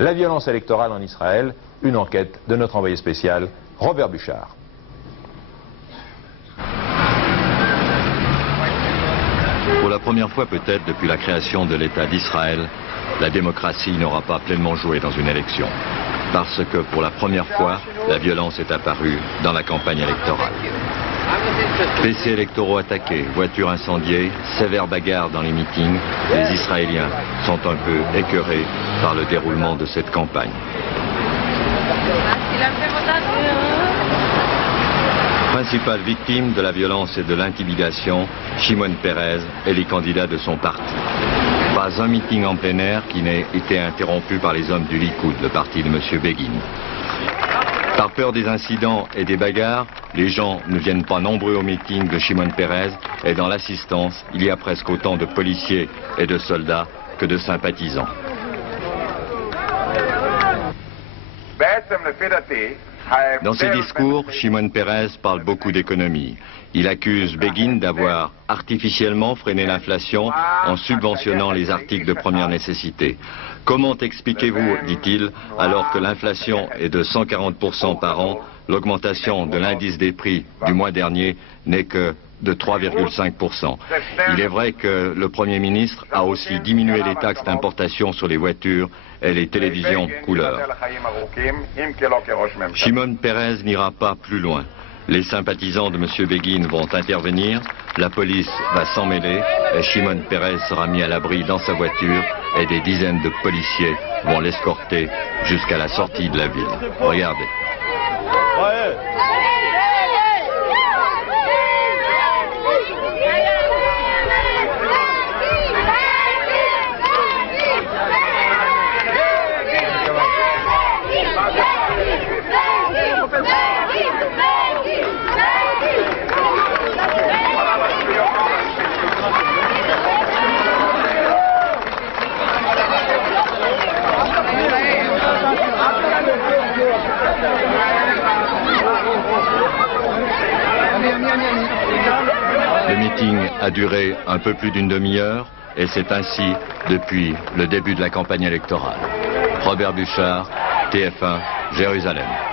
La violence électorale en Israël, une enquête de notre envoyé spécial, Robert Buchard. Pour la première fois peut-être depuis la création de l'État d'Israël, la démocratie n'aura pas pleinement joué dans une élection. Parce que pour la première fois, la violence est apparue dans la campagne électorale. PC électoraux attaqués, voitures incendiées, sévères bagarres dans les meetings, les Israéliens sont un peu écœurés par le déroulement de cette campagne. Principale victime de la violence et de l'intimidation, Shimon Peres et les candidats de son parti. Pas un meeting en plein air qui n'ait été interrompu par les hommes du Likoud, le parti de M. Begin. Par peur des incidents et des bagarres, les gens ne viennent pas nombreux au meeting de Shimon Peres et dans l'assistance, il y a presque autant de policiers et de soldats que de sympathisants. Dans ses discours, Shimon Peres parle beaucoup d'économie. Il accuse Begin d'avoir artificiellement freiné l'inflation en subventionnant les articles de première nécessité. Comment expliquez-vous, dit-il, alors que l'inflation est de 140% par an, l'augmentation de l'indice des prix du mois dernier n'est que de 3,5%. Il est vrai que le Premier ministre a aussi diminué les taxes d'importation sur les voitures et les télévisions couleur. Shimon Peres n'ira pas plus loin. Les sympathisants de M. Begin vont intervenir, la police va s'en mêler et Shimon Peres sera mis à l'abri dans sa voiture et des dizaines de policiers vont l'escorter jusqu'à la sortie de la ville. Regardez. Le meeting a duré un peu plus d'une demi-heure et c'est ainsi depuis le début de la campagne électorale. Robert Buchard, TF1, Jérusalem.